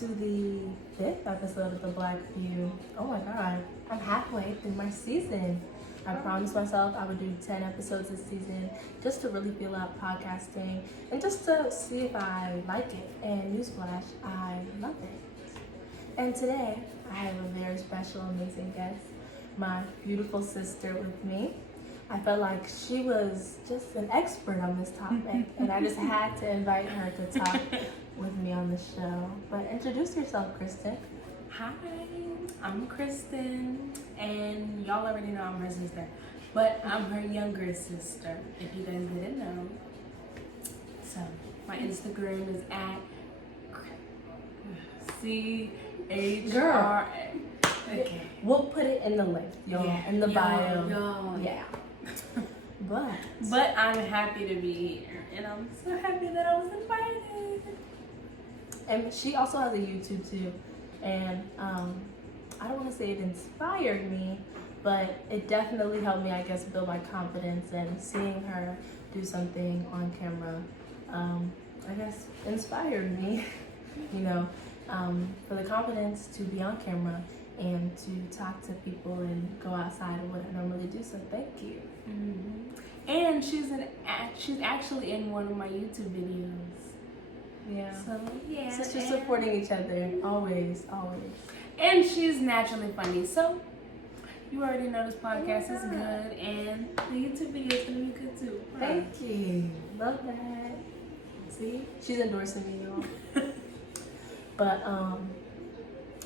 to the 5th episode of The Black View. Oh my god, I'm halfway through my season. I promised myself I would do 10 episodes this season just to really feel out podcasting and just to see if I like it. And newsflash, I love it. And today, I have a very special, amazing guest, my beautiful sister with me. I felt like she was just an expert on this topic, and I just had to invite her to talk with me on the show. But introduce yourself, Christen. Hi, I'm Christen, and y'all already know I'm her sister, but I'm her younger sister, if you guys didn't know. So, my Instagram is at CHRA. Okay. We'll put it in the link, y'all, in the bio. Yeah. But I'm happy to be here, and I'm so happy that I was invited. And she also has a YouTube too, and I don't want to say it inspired me, but it definitely helped me, I guess, build my confidence. And seeing her do something on camera, I guess, inspired me, for the confidence to be on camera and to talk to people and go outside of what I normally do. So thank you. Mm-hmm. And she's actually in one of my YouTube videos. Yeah. So yeah. Sisters supporting each other, always. And she's naturally funny. So you already know this podcast is good, and the YouTube video is gonna be good too. Thank you. Love that. See, she's endorsing me, y'all. But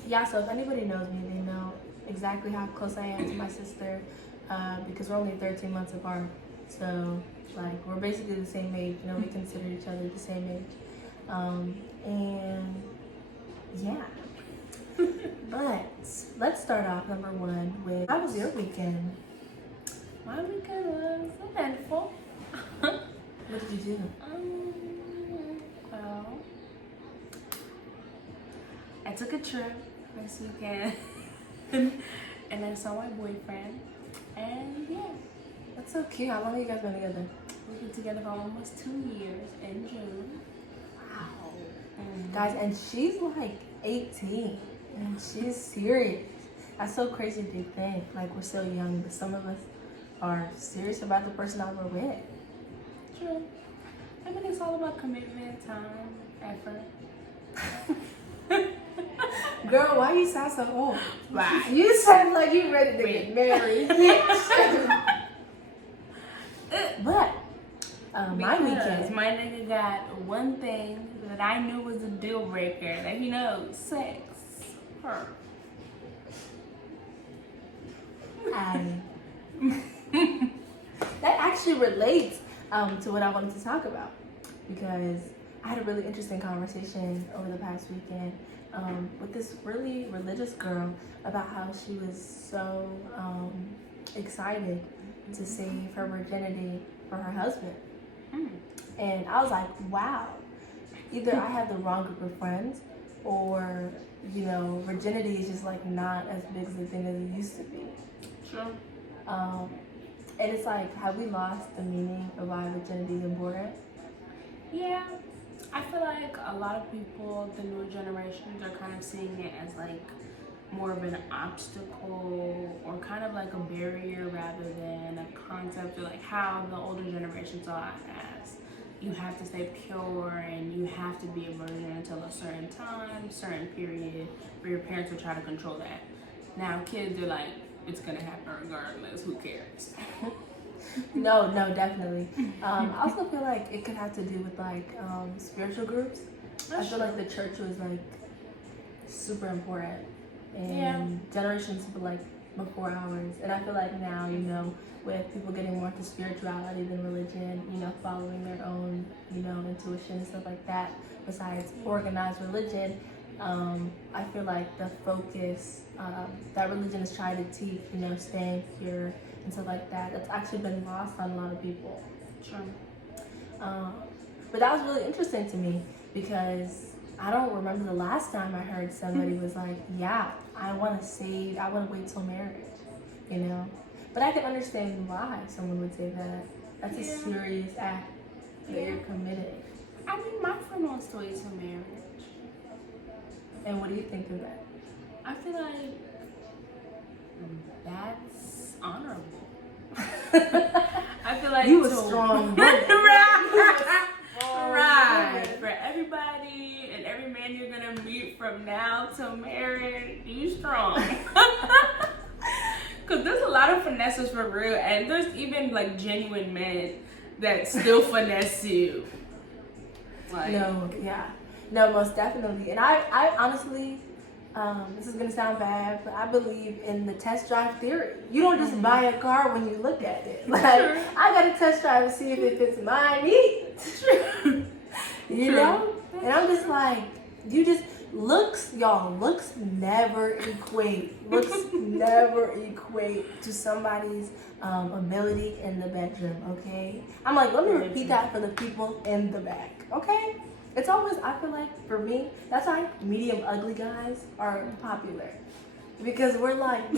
yeah, so if anybody knows me, they know exactly how close I am to my sister, because we're only 13 months apart. So, like, we're basically the same age. We consider each other the same age. And yeah. But let's start off, number one, with how was your weekend? My weekend was eventful. What did you do? Well, I took a trip this weekend and I saw my boyfriend, and yeah. That's so cute. How long have you guys been together? We've been together for almost 2 years in June. Wow. Mm-hmm. Guys, and she's like 18 and she's serious. That's so crazy to think. Like, we're so young, but some of us are serious about the person that we're with. True. I mean, it's all about commitment, time, effort. Girl, why you sound so old? Wow. You sound like you ready to get married. But my weekend, my nigga got one thing that I knew was a deal breaker. That he knows, sex. Her. That actually relates to what I wanted to talk about, because I had a really interesting conversation over the past weekend with this really religious girl about how she was so excited to save her virginity for her husband. And I was like, wow, either I have the wrong group of friends, or virginity is just like not as big as a thing as it used to be. Sure. And it's like, have we lost the meaning of why virginity is important? Yeah. I feel like a lot of people, the newer generations, are kind of seeing it as like more of an obstacle or kind of like a barrier rather than a concept, or like how the older generation saw it as you have to stay pure and you have to be a virgin until a certain time, certain period, where your parents would try to control that. Now kids are like, it's gonna happen regardless, who cares? No, definitely. I also feel like it could have to do with like spiritual groups. I feel like the church was like super important in generations before ours, and I feel like now, with people getting more into spirituality than religion, following their own, intuition and stuff like that, besides organized religion, I feel like the focus that religion is trying to teach, staying pure and stuff like that, that's actually been lost on a lot of people. Sure. But that was really interesting to me, because I don't remember the last time I heard somebody was like, yeah, I want to wait till marriage, But I can understand why someone would say that. That's a serious act that you're committing. I mean, my friend wants to wait till marriage. And what do you think of that? I feel like that's honorable. I feel like you a strong woman. Right. For everybody and every man you're gonna meet from now till marriage, you strong. Cause there's a lot of finesses for real, and there's even like genuine men that still finesse you. Like, no, most definitely. And I honestly, this is gonna sound bad, but I believe in the test drive theory. You don't just buy a car when you look at it. Like, True. I gotta test drive to see if it fits my needs. True. You know? And I'm just like, looks never equate. Looks never equate to somebody's ability in the bedroom, okay? I'm like, let me repeat that for the people in the back, okay? It's always, I feel like, for me, that's why medium ugly guys are popular. Because we're like,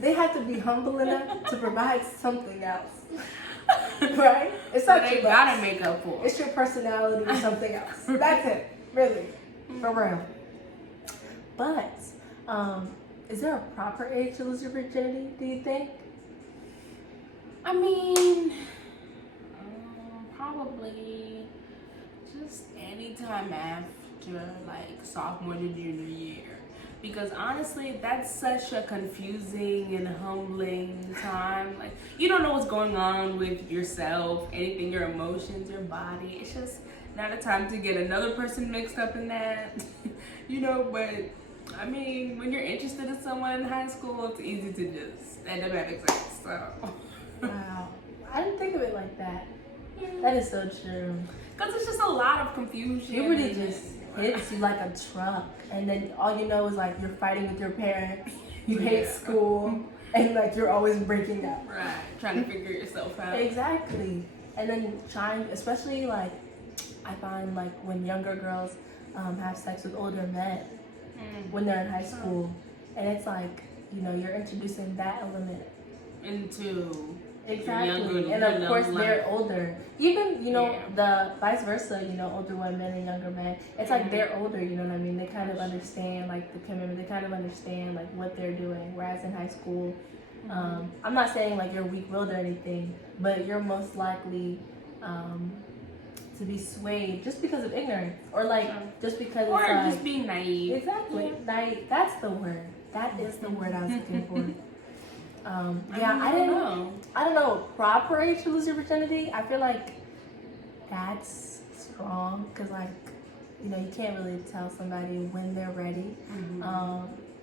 they have to be humble enough to provide something else. Right? It's so not they your gotta looks. make up for it. It's your personality or something else. That's it. Really. For real. But, is there a proper age to lose your virginity, do you think? I mean, probably just anytime after like sophomore to junior year. Because honestly, that's such a confusing and humbling time. Like, you don't know what's going on with yourself, anything, your emotions, your body. It's just not a time to get another person mixed up in that, but I mean, when you're interested in someone in high school, it's easy to just end up having sex, so. Wow. I didn't think of it like that. That is so true. Because it's just a lot of confusion. Puberty just hits you like a truck, and then all you know is like you're fighting with your parents, you hate school, and like you're always breaking up. Right. Trying to figure yourself out. Exactly. And then especially like, I find like when younger girls have sex with older men when they're in high school, and it's like, you're introducing that element into exactly, and of course they're older. Even the vice versa. Older women and younger men. It's like they're older. You know what I mean? They kind of understand like the commitment. They kind of understand like what they're doing. Whereas in high school, I'm not saying like you're weak-willed or anything, but you're most likely to be swayed just because of ignorance, or like just because or it's just being naive. Exactly, naive. That's the word. That is the word I was looking for. I don't know. Proper age to lose your virginity. I feel like that's strong because, like, you can't really tell somebody when they're ready.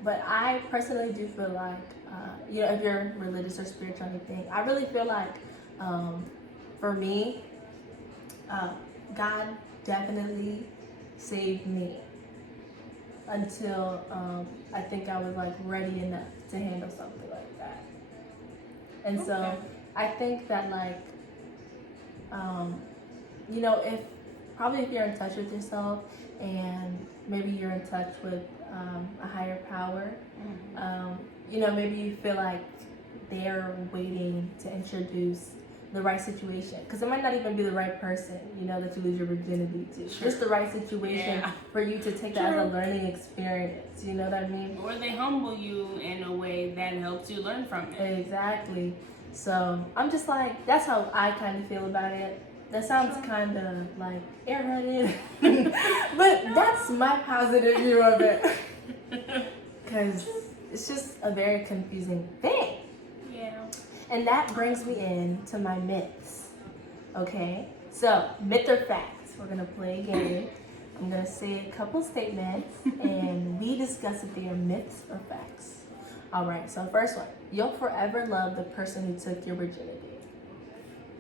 But I personally do feel like, if you're religious or spiritual or anything, I really feel like, for me, God definitely saved me until I think I was like ready enough to handle something like that. And so I think that like, if you're in touch with yourself and maybe you're in touch with a higher power, maybe you feel like they're waiting to introduce the right situation, because it might not even be the right person, that you lose your virginity to. Sure. Just the right situation for you to take that as a learning experience. You know what I mean? Or they humble you in a way that helps you learn from it. Exactly. So I'm just like, that's how I kind of feel about it. That sounds kind of like airheaded, but that's my positive view of it. Because it's just a very confusing thing. And that brings me in to my myths. Okay? So, myth or facts? We're going to play a game. I'm going to say a couple statements and we discuss if they are myths or facts. Alright, so first one. You'll forever love the person who took your virginity.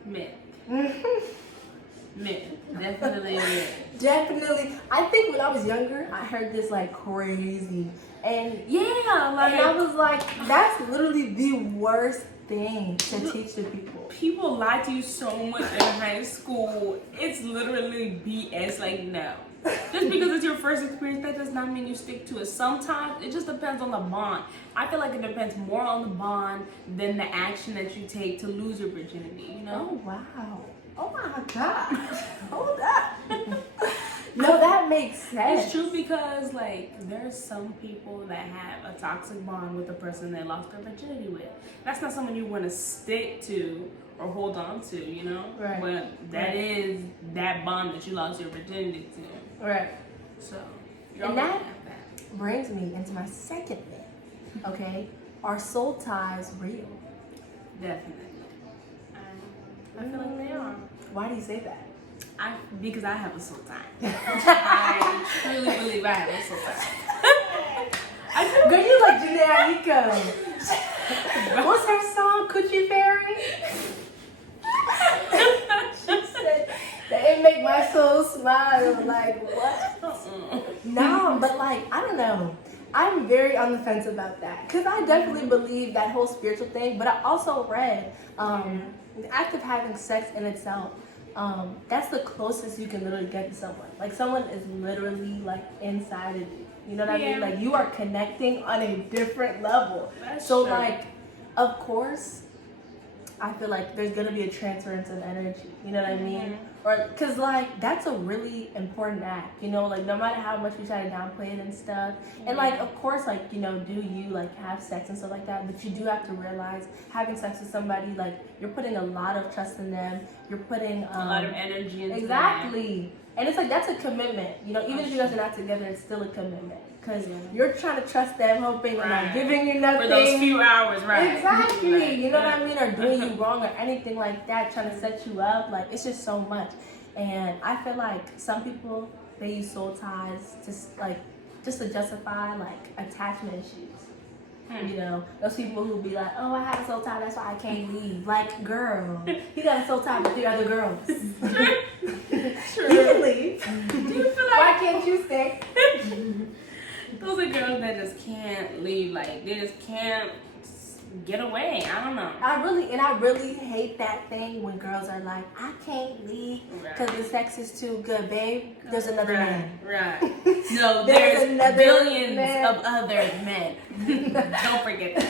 Myth. Myth. Definitely a myth. Definitely. I think when I was younger, I heard this like crazy. And I was like, that's literally the worst thing to teach the people. People lie to you so much in high school. It's literally BS. Like, no. Just because it's your first experience, that does not mean you stick to it. Sometimes it just depends on the bond. I feel like it depends more on the bond than the action that you take to lose your virginity, Oh, wow. Oh, my God. Hold up. No, that makes sense. It's true because like there's some people that have a toxic bond with the person they lost their virginity with. That's not someone you want to stick to or hold on to, you know? Right. But that is that bond that you lost your virginity to. Right. So, and that brings me into my second myth. Okay, are soul ties real? Definitely. I feel like they are. Why do you say that? Because I have a soul tie. I truly believe I have a soul tie. Girl, you like Janae Aiko. What's her song, Coochie Fairy? She said, that make my soul smile. Like, what? No, but like, I don't know. I'm very on the fence about that. Because I definitely believe that whole spiritual thing. But I also read the act of having sex in itself, that's the closest you can literally get to someone. Like, someone is literally like inside of you. You know what I mean? Like, you are connecting on a different level. That's so true. Like, of course, I feel like there's gonna be a transference of energy. You know what I mean? Or, cause like that's a really important act. You know, like no matter how much we try to downplay it and stuff. And like, of course, like, you know, do you like have sex and stuff like that? But you do have to realize having sex with somebody, like, you're putting a lot of trust in them. You're putting a lot of energy into exactly. And it's like, that's a commitment. You know, even if you guys are not together, it's still a commitment. Because you're trying to trust them, hoping they're not giving you nothing. For those few hours, right. Exactly. You know what I mean? Or doing you wrong or anything like that, trying to set you up. Like, it's just so much. And I feel like some people, they use soul ties just to justify, like, attachment issues. You know, those people who be like, oh, I have a soul tie, that's why I can't leave. Like, girl, you got a soul tie with 3 other girls. True. You can leave. Do you feel like why can't you stay? Those are girls that just can't leave, like, they just can't get away. I don't know. I really hate that thing when girls are like, I can't leave because the sex is too good, babe. There's another man. Right. No, there's billions of other men. Don't forget that.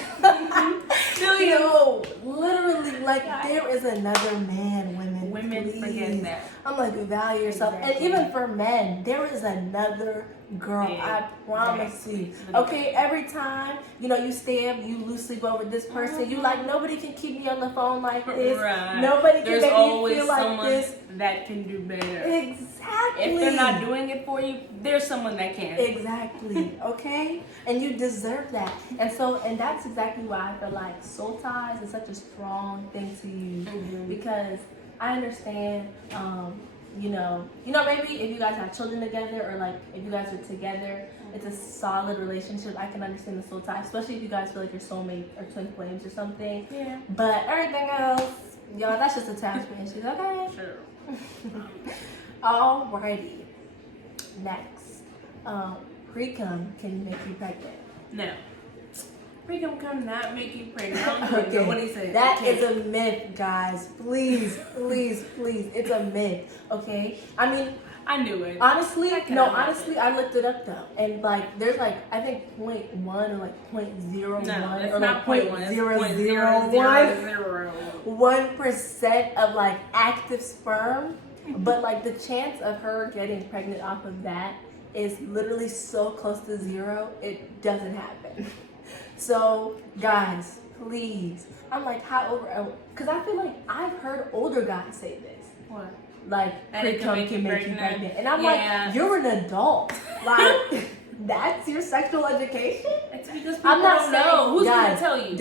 Billions. No, literally, like, there is another man, women. Women please. forget that. I'm like, value yourself. Exactly. And even for men, there is another girl. Yeah. I promise you. Okay, every time, you know, you you lose sleep over this person, you like, nobody can keep me on the phone like this. Right. Nobody can There's make always me feel like someone this. that can do better. Exactly. If they're not doing it for you, there's someone that can. Exactly. Okay? And you deserve that. And that's exactly why I feel like soul ties is such a strong thing to use. Because I understand, you know, maybe if you guys have children together or like if you guys are together, it's a solid relationship. I can understand the soul tie, especially if you guys feel like you're soulmate or twin flames or something. Yeah. But everything else, y'all, that's just attachment issues, okay? Sure. Alrighty. Next. Pre-cum can make you pregnant. No. Pre-cum cannot make you pregnant. Okay. What he said. That is a myth, guys. Please, please, please. It's a myth. Okay? I mean, I knew it. Honestly, I looked it up though. And like, there's like, I think 0.1 or like 0.01 no, or like 0.001. 1% of like active sperm. But like the chance of her getting pregnant off of that is literally so close to 0, it doesn't happen. So guys, please. I'm like, how over? Because I feel like I've heard older guys say this. What? Like, pre-cum can make you pregnant. And I'm Yeah. like, you're an adult. Like, that's your sexual education? It's because people I'm not don't know. Who's guys, going to tell you?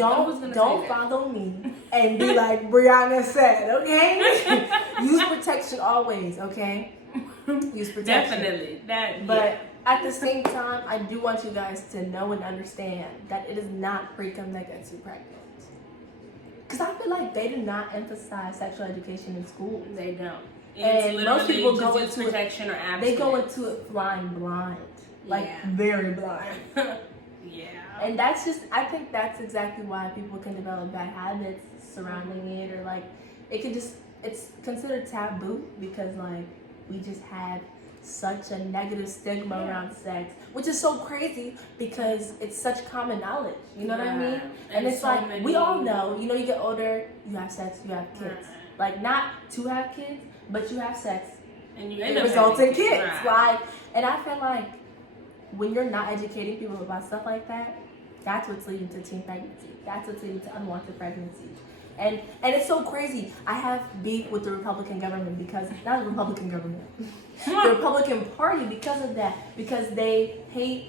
Don't follow me and be like Brianna said, okay? Use protection always, okay? Use protection. Definitely. But at the same time, I do want you guys to know and understand that it is not pre-cum that gets you pregnant. Because I feel like they do not emphasize sexual education in school. They don't. And most people go into protection or abstinence. They go into it flying blind. Like, very blind. Yeah. And that's just, I think that's exactly why people can develop bad habits surrounding it, or like, it can just, it's considered taboo because like, we just have such a negative stigma around sex, which is so crazy because it's such common knowledge, you know what I mean? And it's so like, we all know, you know, you get older, you have sex, you have kids. Like, not to have kids, but you have sex, And it results in kids. Like, and I feel like when you're not educating people about stuff like that, that's what's leading to teen pregnancy. That's what's leading to unwanted pregnancy. And it's so crazy. I have beef with the Republican government because, not the Republican government, the Republican Party because of that. Because they hate,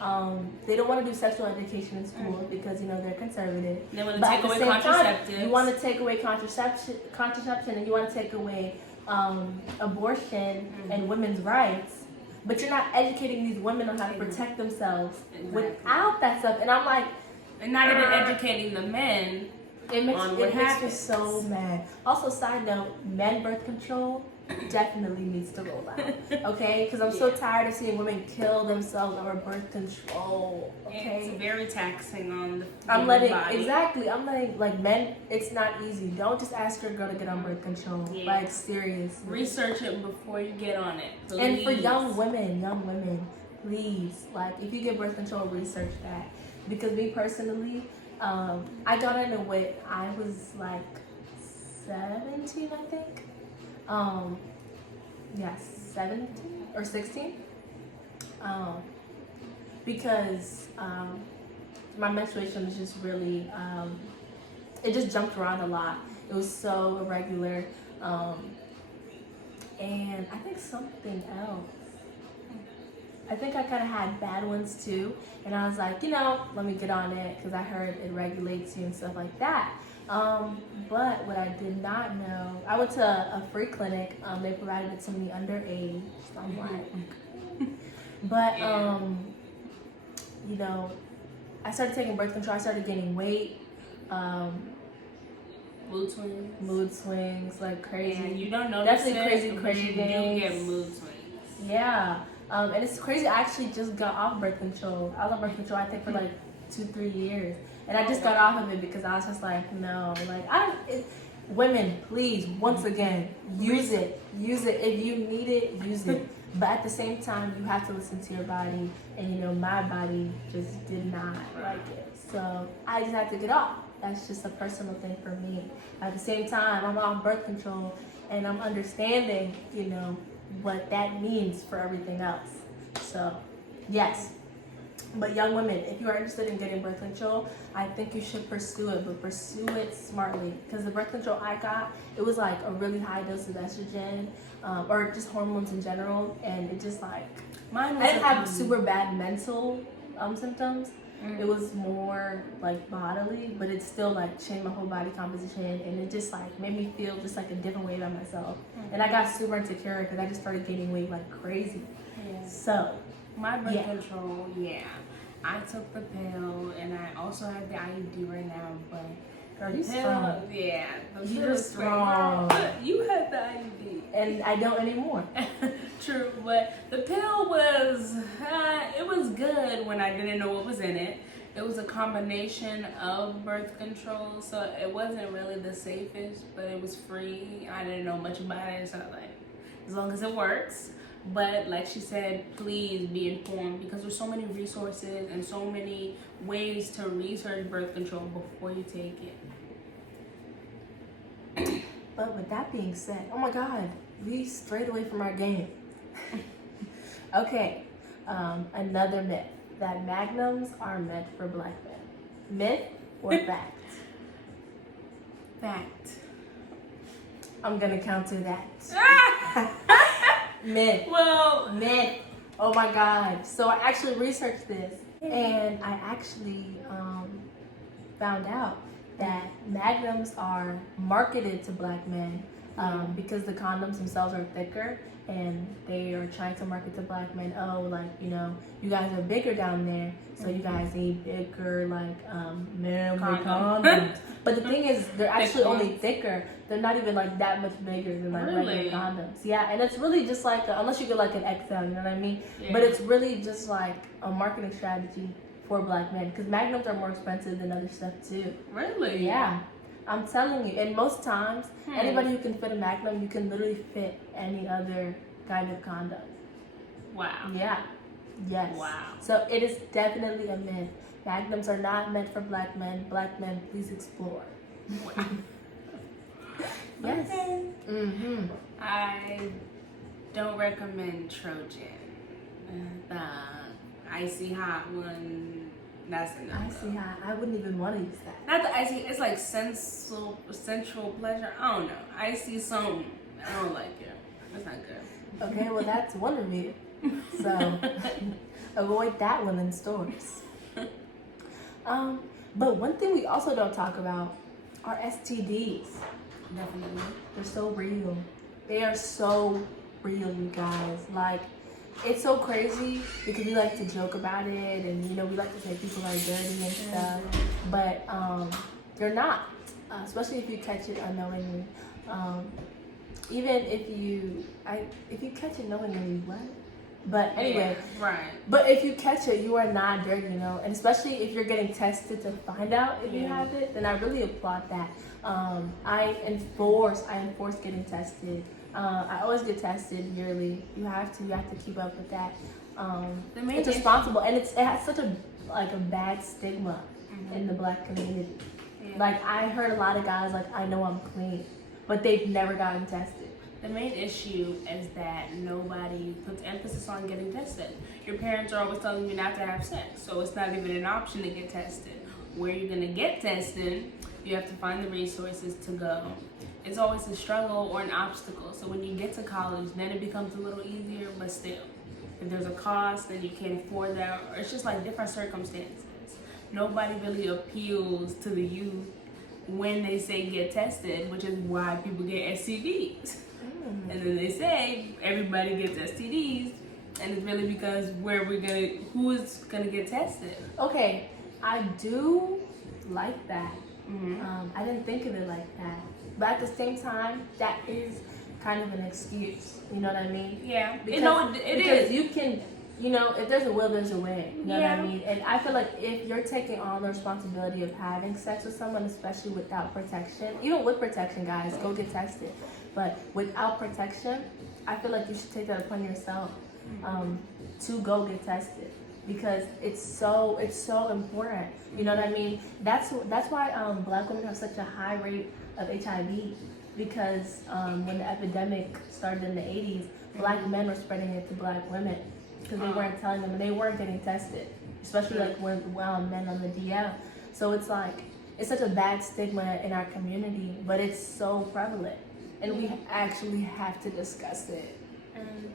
they don't want to do sexual education in school because, you know, they're conservative. They want to take away contraceptives. You want to take away contraception, and you want to take away abortion and women's rights. But you're not educating these women on how to protect themselves without that stuff. And I'm like, and not even educating the men. It makes me so mad. Also, side note, men birth control definitely needs to roll out. Okay? Because I'm so tired of seeing women kill themselves over birth control. Okay? It's very taxing on the body. Exactly. I'm letting, like, men, it's not easy. Don't just ask your girl to get on birth control. Yeah. Like, seriously. Research it before you get on it. Please. And for young women, please, like, if you get birth control, research that. Because me personally, I got into it, I was like 17, I think. 17 or 16. Because my menstruation was just really, it just jumped around a lot. It was so irregular. And I think something else. I think I kind of had bad ones too, and I was like, you know, let me get on it because I heard it regulates you and stuff like that. But what I did not know, I went to a free clinic. They provided it to me underage. So I'm like, but you know, I started taking birth control. I started gaining weight. Mood swings, like crazy. Yeah, you don't notice definitely crazy you do get mood swings. Yeah. And it's crazy. I actually just got off birth control. I was on birth control, I think, for like 2-3 years. And I just got off of it because I was just like, no. Like, women, please, once again, use it. Use it. If you need it, use it. But at the same time, you have to listen to your body. And, you know, my body just did not like it. So I just had to get off. That's just a personal thing for me. At the same time, I'm on birth control. And I'm understanding, you know, what that means for everything else. So, yes. But young women, if you are interested in getting birth control, I think you should pursue it, but pursue it smartly. Because the birth control I got, it was like a really high dose of estrogen, or just hormones in general, and it just like, I didn't have super bad mental symptoms. It was more like bodily, but it still like changed my whole body composition, and it just like made me feel just like a different way about myself. And I got super insecure because I just started gaining weight like crazy. Yeah. So my birth control, I took the pill, and I also have the IUD right now, but girl, you strong. Yeah, you're strong. You had the IUD, and I don't anymore. True, but the pill was it was good when I didn't know what was in it. It was a combination of birth control, so it wasn't really the safest, but it was free. I didn't know much about it, so I was like, as long as it works. But like she said, please be informed, because there's so many resources and so many ways to research birth control before you take it. But with that being said, oh my God, we strayed away from our game. Okay, another myth, that magnums are meant for black men. Myth or fact? Fact. I'm gonna counter that. Myth. Well, myth. Oh my God. So I actually researched this, and I actually found out that magnums are marketed to black men because the condoms themselves are thicker, and they are trying to market to black men. Oh, like, you know, you guys are bigger down there, so you guys need bigger, like, manly condoms. But the thing is, they're actually only thicker. They're not even like that much bigger than like regular condoms. Yeah, and it's really just like unless you get like an XL, you know what I mean? Yeah. But it's really just like a marketing strategy for black men, because magnums are more expensive than other stuff too. Really? Yeah. I'm telling you, and most times, anybody who can fit a magnum, you can literally fit any other kind of condom. Wow. Yeah. Yes. Wow. So it is definitely a myth. Magnums are not meant for black men. Black men, please explore. Wow. Yes. Okay. Mm-hmm. I don't recommend Trojan. The icy hot one. That's enough. Icy hot. I wouldn't even want to use that. Not the icy. It's like sensual pleasure. I don't know. Icy something. I don't like it. It's not good. Okay, well that's one review. So avoid that one in stores. But one thing we also don't talk about are STDs. Definitely. They're so real. They are so real, you guys. Like, it's so crazy because we like to joke about it, and you know, we like to say people are dirty and stuff, but they're not. Especially if you catch it unknowingly. Even if you catch it knowingly, what? But anyway, yeah, right. But if you catch it, you are not dirty, you know. And especially if you're getting tested to find out if you have it, then I really applaud that. I enforce getting tested. I always get tested yearly. You have to keep up with that. It's responsible, and it has such a bad stigma in the Black community. Yeah. Like, I heard a lot of guys like, I know I'm clean, but they've never gotten tested. The main issue is that nobody puts emphasis on getting tested. Your parents are always telling you not to have sex, so it's not even an option to get tested. Where you're gonna get tested, you have to find the resources to go. It's always a struggle or an obstacle. So when you get to college, then it becomes a little easier, but still, if there's a cost, then you can't afford that, or it's just like different circumstances. Nobody really appeals to the youth when they say get tested, which is why people get STDs. And then they say everybody gets STDs, and it's really because who's gonna get tested. Okay, I do like that. I didn't think of it like that, but at the same time, that is kind of an excuse. You know what I mean? Yeah. Because it is. You can, you know, if there's a will, there's a way. You know what I mean? And I feel like if you're taking on the responsibility of having sex with someone, especially without protection, even with protection, guys, go get tested. But without protection, I feel like you should take that upon yourself to go get tested, because it's so important. You know what I mean? That's why Black women have such a high rate of HIV, because when the epidemic started in the 80s, Black men were spreading it to Black women because they weren't telling them, and they weren't getting tested, especially like when men on the DL. So it's like, it's such a bad stigma in our community, but it's so prevalent. And we actually have to discuss it.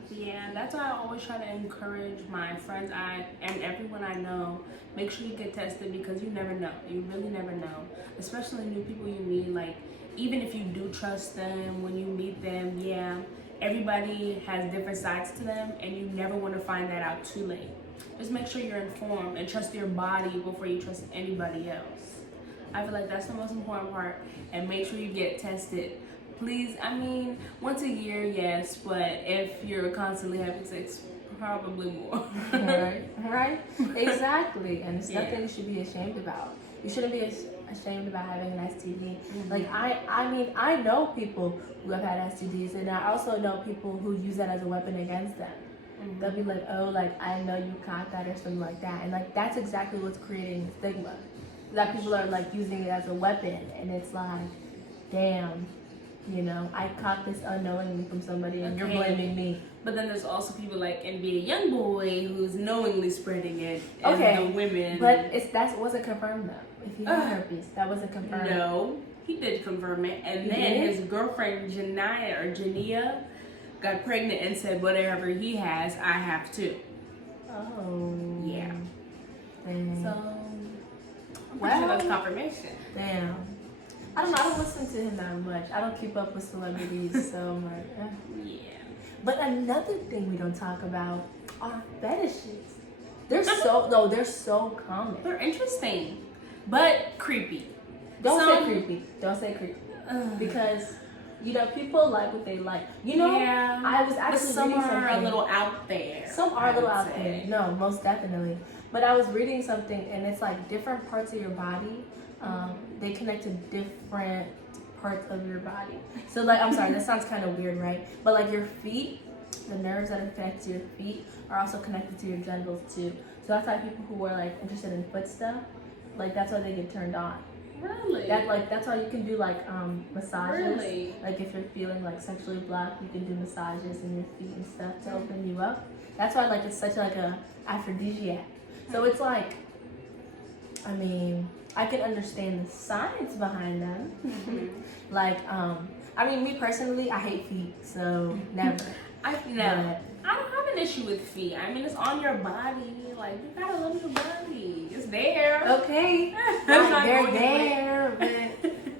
Yeah, that's why I always try to encourage my friends and everyone I know, make sure you get tested, because you never know. You really never know. Especially new people you meet. Like, even if you do trust them, when you meet them, yeah, everybody has different sides to them, and you never want to find that out too late. Just make sure you're informed and trust your body before you trust anybody else. I feel like that's the most important part. And make sure you get tested. Please, I mean, once a year, yes, but if you're constantly having sex, probably more. Right? Exactly. And it's nothing you should be ashamed about. You shouldn't be ashamed about having an STD. Like, I mean, I know people who have had STDs, and I also know people who use that as a weapon against them. They'll be like, oh, like, I know you caught that or something like that. And, like, that's exactly what's creating stigma. That people are, like, using it as a weapon, and it's like, damn. You know, I caught this unknowingly from somebody, and you're blaming me. But then there's also people like NBA Youngboy who's knowingly spreading it. And the women. But that wasn't confirmed though. If he had herpes, that wasn't confirmed. No, he did confirm it, and then his girlfriend Jania got pregnant and said, "Whatever he has, I have too." Oh. Yeah. Damn. So I'm pretty sure that's confirmation. Damn. I don't know. I don't listen to him that much. I don't keep up with celebrities, so I'm like, Yeah. But another thing we don't talk about are fetishes. They're so common. They're interesting, but creepy. Don't say creepy. Don't say creepy. Because, you know, people like what they like. You know, I was actually some reading are something. a little out there. Some are a little out there. No, most definitely. But I was reading something, and it's like different parts of your body. They connect to different parts of your body. So, like, I'm sorry, that sounds kind of weird, right? But, like, your feet, the nerves that are connected to your feet are also connected to your genitals, too. So that's why people who are, like, interested in foot stuff, like, that's why they get turned on. Really? That's why you can do like massages. Really? Like if you're feeling like sexually blocked, you can do massages in your feet and stuff to open you up. That's why like it's such like a aphrodisiac. So it's like, I mean, I can understand the science behind them. Like I mean, me personally, I hate feet, so never. I don't have an issue with feet. I mean, it's on your body. Like, you gotta love your body. It's there. Okay. Not they're going there, but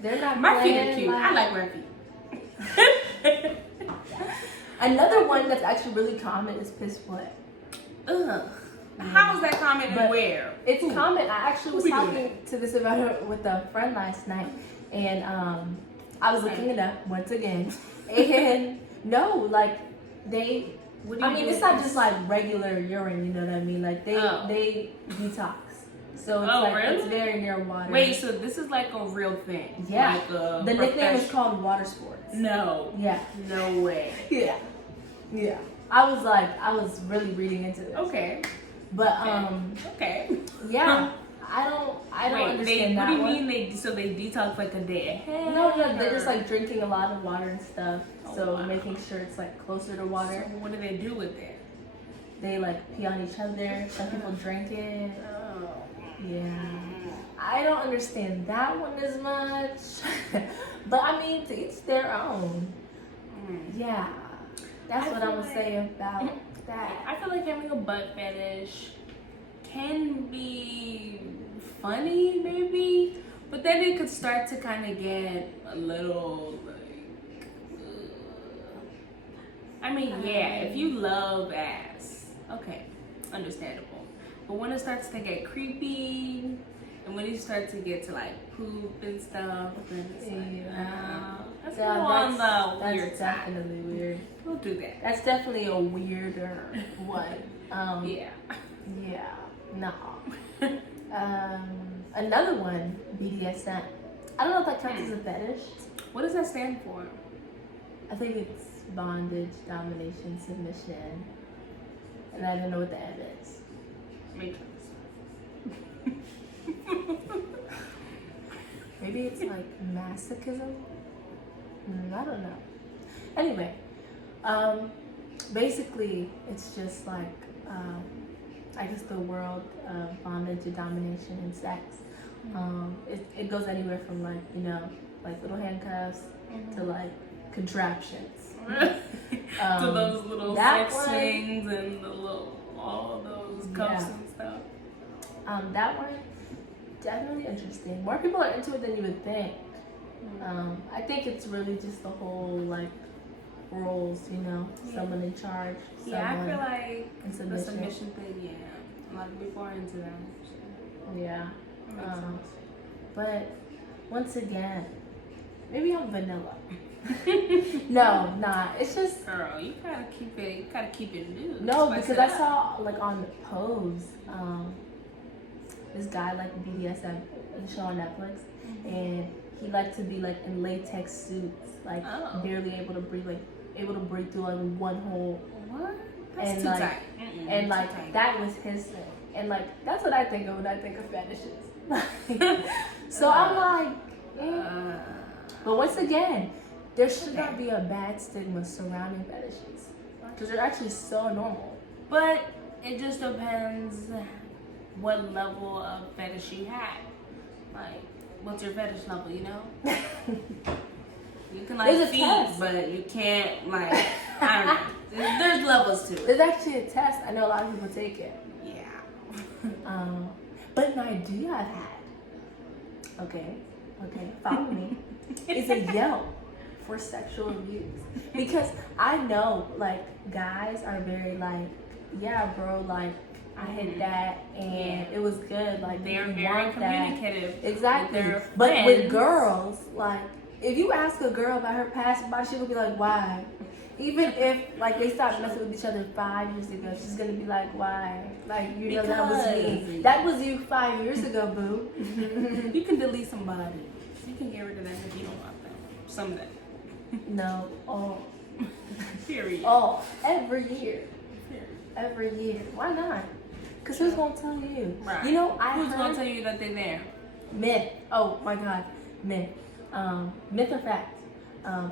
they're not. My feet are playing cute. like... I like my feet. Another one that's actually really common is piss butt. Ugh. How is that common and where? It's common. I actually was talking to this about it with a friend last night, and I was looking it up once again, and no, like they. I mean, it's not just like regular urine. You know what I mean? Like they detox. So it's really? It's very near water. Wait, so this is like a real thing? Yeah. Like the nickname is called water sports. No. Yeah. No way. Yeah. Yeah. I was really reading into this. Okay. But Okay. Yeah. I don't understand that. What do you mean they detox like a day ahead? No, they're just like drinking a lot of water and stuff. Oh, so wow. making sure it's like closer to water. So what do they do with it? They like pee on each other. Some people drink it. Oh. Yeah. I don't understand that one as much. But I mean, to each their own. Yeah. That's what I would say about that. I feel like having a butt fetish can be funny, maybe, but then it could start to kind of get a little like. I mean, yeah, if you love ass, okay, understandable. But when it starts to get creepy, and when you start to get to like poop and stuff, then it's like, that's on the weird side. That's definitely weird. Don't do that. That's definitely a weirder one. Yeah. Yeah. No. Another one, BDSM. I don't know if that counts as a fetish. What does that stand for? I think it's bondage, domination, submission, and I don't know what the M is. Matrix. Maybe it's like masochism. I don't know. Anyway, basically, it's just like I guess the world of bondage and domination and sex. It goes anywhere from like like little handcuffs to like contraptions. To those little sex swings and all those cuffs and stuff. That one, definitely interesting. More people are into it than you would think. I think it's really just the whole like roles, someone in charge. Yeah, I feel like the submission thing. Yeah, a lot of people are into that. Yeah. But once again, maybe I'm vanilla. No, nah. It's just girl, you gotta keep it new. No, because I saw like on Pose, this guy like BDSM show on Netflix, and he liked to be like in latex suits, like barely able to breathe, like able to breathe through like one hole. What? That's and too like, tight. and like tight. That was his thing, and like that's what I think of when I think of fetishes. So I'm like, but once again, there should not be a bad stigma surrounding fetishes because they're actually so normal. But it just depends what level of fetish you have. Like, what's your fetish level? You can like feet, but you can't like. I don't know. There's levels to it. There's actually a test. I know a lot of people take it. Yeah. But an idea I've had. Okay, follow me. Is a Yelp for sexual abuse, because I know like guys are very like, yeah, bro, like I hit that and it was good. Like they're very communicative. Exactly. With but with girls, like if you ask a girl about her past life, she will be like, why? Even if like they stopped messing with each other 5 years ago, she's gonna be like, why? Like because that was me. That was you 5 years ago, boo. You can delete somebody. You can get rid of them if you don't want them. Someday. No. Oh. Period. Oh, every year. Every year. Why not? Because who's gonna tell you? Right. You know, who's gonna tell you that they're there? Myth. Oh my God. Myth. Myth or fact?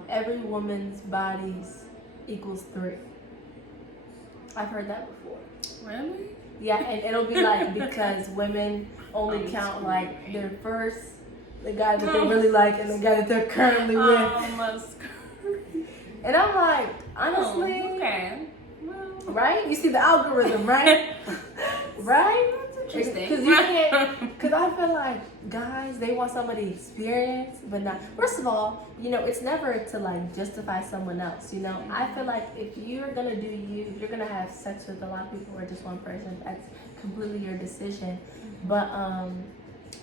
Every woman's bodies equals 3. I've heard that before. Really? Yeah, and it'll be like because women only count like their first, the guy that they really like, and the guy that they're currently with. And I'm like, honestly, okay. Well, right? You see the algorithm, right? Right? interesting. Because you can't. Because I feel like guys, they want somebody experienced, but not. First of all, it's never to like justify someone else. I feel like if you're gonna do you, if you're gonna have sex with a lot of people or just one person, that's completely your decision. But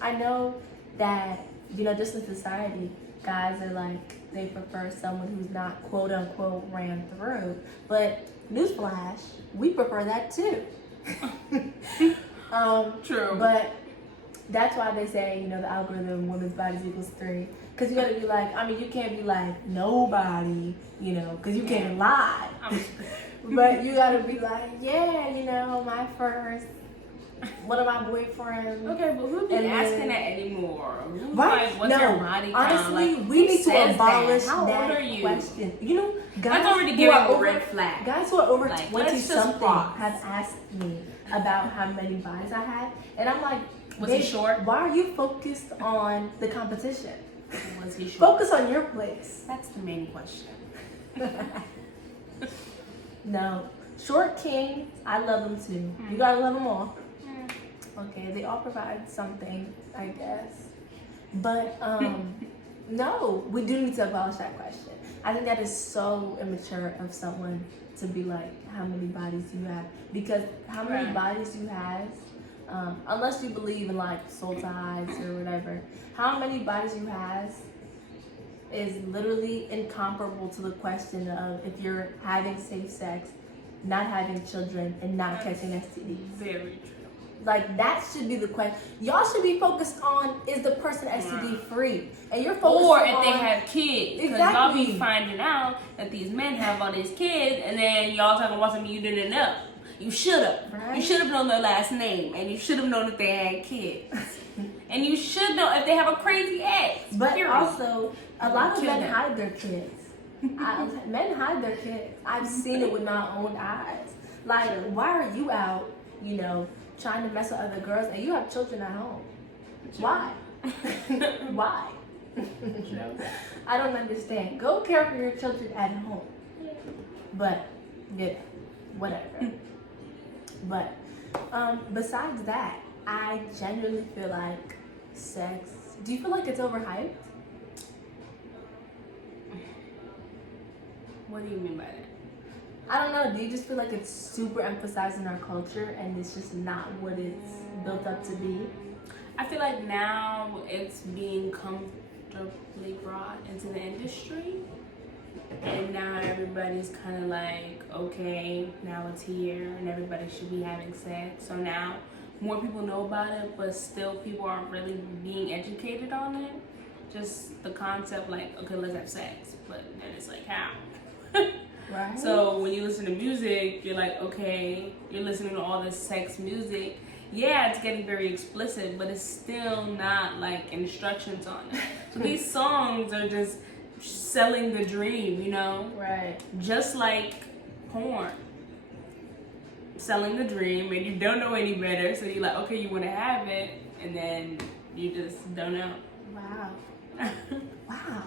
I know that just in society, guys are like they prefer someone who's not quote unquote ran through. But newsflash, we prefer that too. True. But that's why they say, the algorithm, women's bodies equals 3. Because you gotta be like, you can't be like, nobody, because you can't lie. But you gotta be like, yeah, my first, one of my boyfriends. Okay, but who's asking that anymore? Who's right? Like, what's your body count? Honestly, like, we need to abolish that? How that old are you? question. Guys that's already who giving are a red flag. Guys who are over like, 20-something have asked me about how many bodies I had. And I'm like, was he short? Why are you focused on the competition? Was he short? Focus on your place. That's the main question. No. Short king, I love them too. You gotta love them all. Okay, they all provide something, I guess. But no, we do need to abolish that question. I think that is so immature of someone to be like, how many bodies do you have? Because how many bodies you have, unless you believe in like soul ties or whatever, how many bodies you have is literally incomparable to the question of if you're having safe sex, not having children, and not catching STDs. Very true. Like, that should be the question. Y'all should be focused on, is the person STD free? And you're focused on... Or if they have kids. Because y'all be finding out that these men have all these kids, and then y'all talking about something you didn't know. You should have. Right? You should have known their last name, and you should have known if they had kids. And you should know if they have a crazy ex. But also, a lot of men hide their kids. Men hide their kids. I've seen it with my own eyes. Like, why are you out, trying to mess with other girls and you have children at home? Why? Why? I don't understand. Go care for your children at home. But, whatever. But, besides that, I genuinely feel like sex... Do you feel like it's overhyped? What do you mean by that? I don't know. Do you just feel like it's super emphasized in our culture and it's just not what it's built up to be? I feel like now it's being comfortably brought into the industry. And now everybody's kind of like, okay, now it's here and everybody should be having sex. So now more people know about it, but still people aren't really being educated on it. Just the concept like, okay, let's have sex. But then it's like, how? Right. So when you listen to music, you're like, okay, you're listening to all this sex music. Yeah, it's getting very explicit, but it's still not like instructions on it. So these songs are just selling the dream, Right. Just like porn. Selling the dream, and you don't know any better, so you're like, okay, you want to have it, and then you just don't know. Wow. Wow.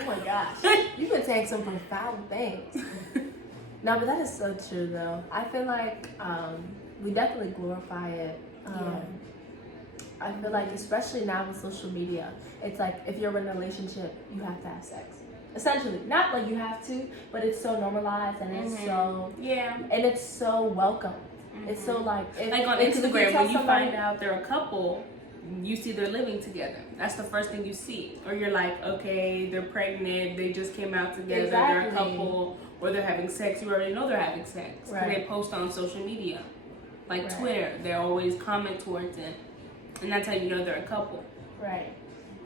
Oh my gosh. You've been saying some profound things. No, but that is so true though. I feel like we definitely glorify it. I feel like, especially now with social media, it's like if you're in a relationship, you have to have sex. Essentially, not like you have to, but it's so normalized and it's so and it's so welcome. It's so like on Instagram when you find out they're a couple, you see they're living together. That's the first thing you see. Or you're like, okay, they're pregnant, they just came out together, they're a couple, or they're having sex. You already know they're having sex. Right. They post on social media. Like Twitter, they always comment towards it. And that's how you know they're a couple. Right.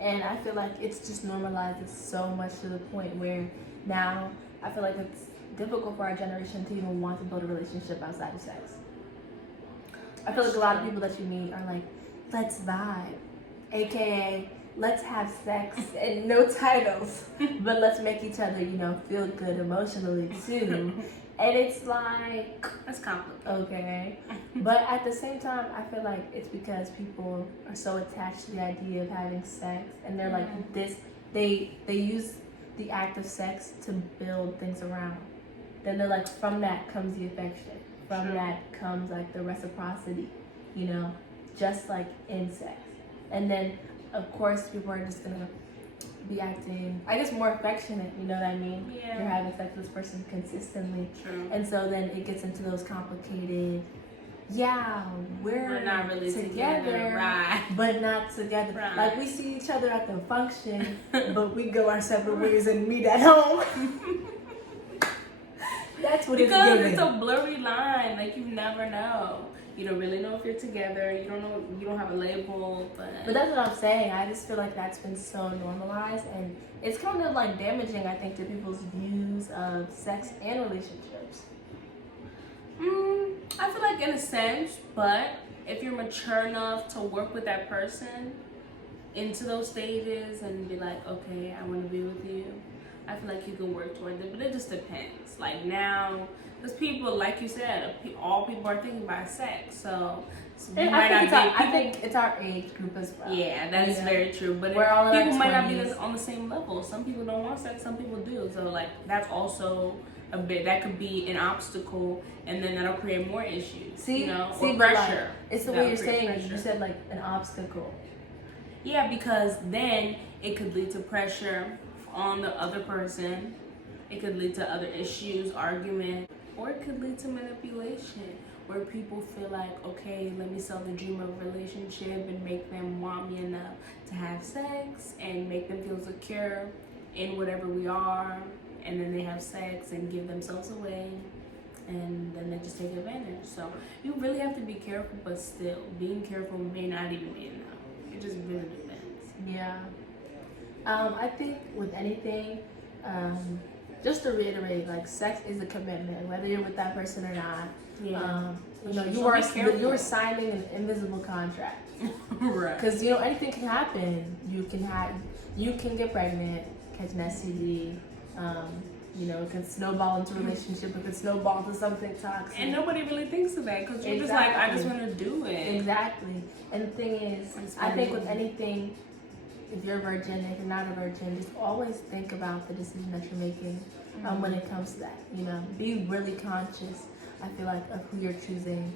And I feel like it's just normalized so much to the point where now I feel like it's difficult for our generation to even want to build a relationship outside of sex. I feel like a lot of people that you meet are like, let's vibe. aka let's have sex and no titles, but let's make each other, feel good emotionally too. And it's like, that's complicated. Okay. But at the same time, I feel like it's because people are so attached to the idea of having sex, and they're like this. They use the act of sex to build things around. Then they're like, from that comes the affection. From that comes like the reciprocity, just like in sex. And then, of course, people are just gonna be acting, I guess, more affectionate, you know what I mean? Yeah. You're having sex with this person consistently. True. And so then it gets into those complicated, we're not really together, right? But not together. Right. Like we see each other at the function, but we go our separate ways and meet at home. That's what because it's giving. It's a blurry line. Like you never know. You don't really know if you're together. You don't know. You don't have a label. But that's what I'm saying. I just feel like that's been so normalized, and it's kind of like damaging, I think, to people's views of sex and relationships. I feel like in a sense, but if you're mature enough to work with that person into those stages and be like, okay, I want to be with you, I feel like you can work towards it. But it just depends. Like now, because people, like you said, all people are thinking about sex. So I think it's our age group as well. Yeah, that is very true. But people might not be on the same level. Some people don't want sex. Some people do. So like that's also a bit that could be an obstacle, and then that'll create more issues. Or pressure. Like, it's the way you're saying it. You said like an obstacle. Yeah, because then it could lead to pressure on the other person. It could lead to other issues, argument, or it could lead to manipulation, where people feel like, okay, let me sell the dream of a relationship and make them want me enough to have sex and make them feel secure in whatever we are, and then they have sex and give themselves away, and then they just take advantage. So you really have to be careful, but still, being careful may not even be enough. It just really depends. Yeah. I think with anything, just to reiterate, like sex is a commitment, whether you're with that person or not. Yeah. You are signing an invisible contract. Right. Because anything can happen. You can get pregnant, catch an STD. It can snowball into a relationship. It can snowball to something toxic. And nobody really thinks of that because you're just like, I just want to do it. Exactly. And the thing is, I think with anything, if you're a virgin, if you're not a virgin, just always think about the decision that you're making when it comes to that. Be really conscious, I feel like, of who you're choosing.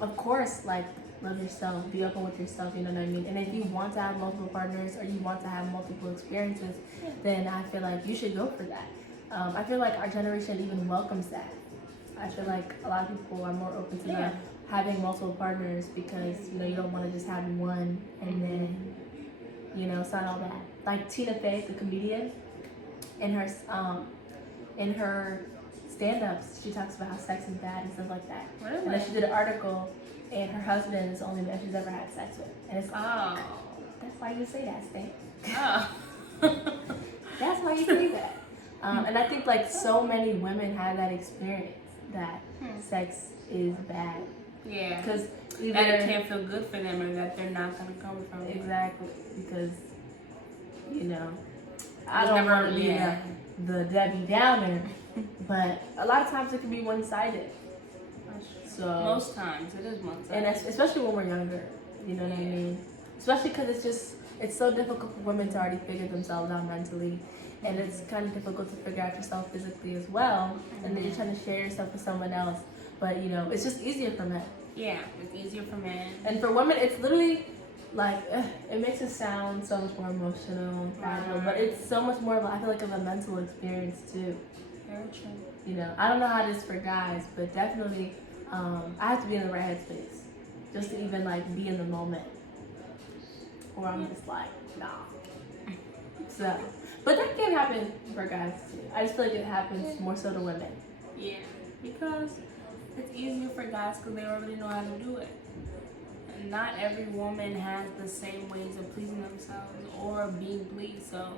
Of course, like, love yourself, be open with yourself, you know what I mean? And if you want to have multiple partners or you want to have multiple experiences, then I feel like you should go for that. I feel like our generation even welcomes that. I feel like a lot of people are more open to having multiple partners because, you don't want to just have one and then, it's not all that. Like Tina Fey, the comedian, in her stand-ups, she talks about how sex is bad and stuff like that. Really? And then she did an article, and her husband is the only man she's ever had sex with. And it's that's why you say that, Stan. That's why you say that. And I think like so many women have that experience that sex is bad. Yeah. Because that it can't feel good for them or that they're not going to come from it. Exactly. Because, I don't want to be the Debbie Downer, but a lot of times it can be one-sided. So most times it is one-sided. And especially when we're younger, you know what I mean? Especially because it's so difficult for women to already figure themselves out mentally. And it's kind of difficult to figure out yourself physically as well. And then you're trying to share yourself with someone else. But, it's just easier for men. Yeah, it's easier for men. And for women, it's literally like, it makes it sound so much more emotional and fragile. But it's so much more of, I feel like, of a mental experience, too. Very true. I don't know how it is for guys, but definitely I have to be in the right headspace just to even, like, be in the moment. Or I'm just like, nah. So, but that can happen for guys, too. I just feel like it happens more so to women. Yeah, because it's easier for guys because they already know how to do it. And not every woman has the same ways of pleasing themselves or being pleased, so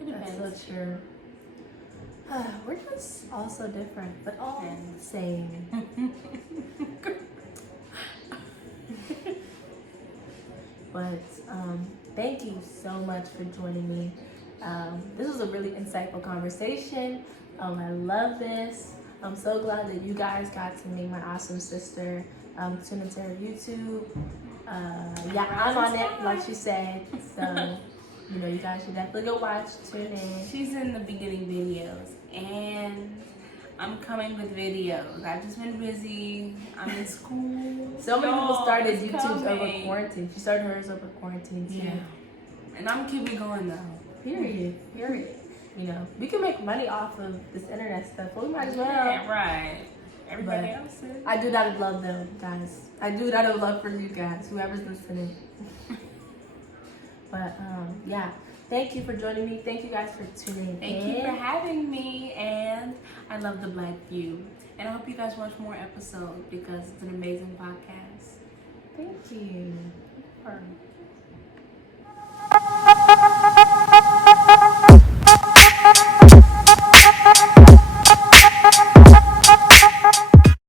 it depends. That's so true. We're just all so different, but all the same. But thank you so much for joining me. This was a really insightful conversation. I love this. I'm so glad that you guys got to meet my awesome sister. Tune into her YouTube. I'm on it, like she said. So, you guys should definitely go watch, tune in. She's in the beginning videos, and I'm coming with videos. I've just been busy. I'm in school. So many people started YouTube's over quarantine. She started hers over quarantine too. Yeah. And I'm keeping it going though. Period. We can make money off of this internet stuff. Well, we might as well. Yeah, right. Everybody else is. I do that with love though, guys. I do that with love for you guys, whoever's listening. But yeah. Thank you for joining me. Thank you guys for tuning in. Thank you for having me, and I love the Black View. And I hope you guys watch more episodes because it's an amazing podcast. Thank you.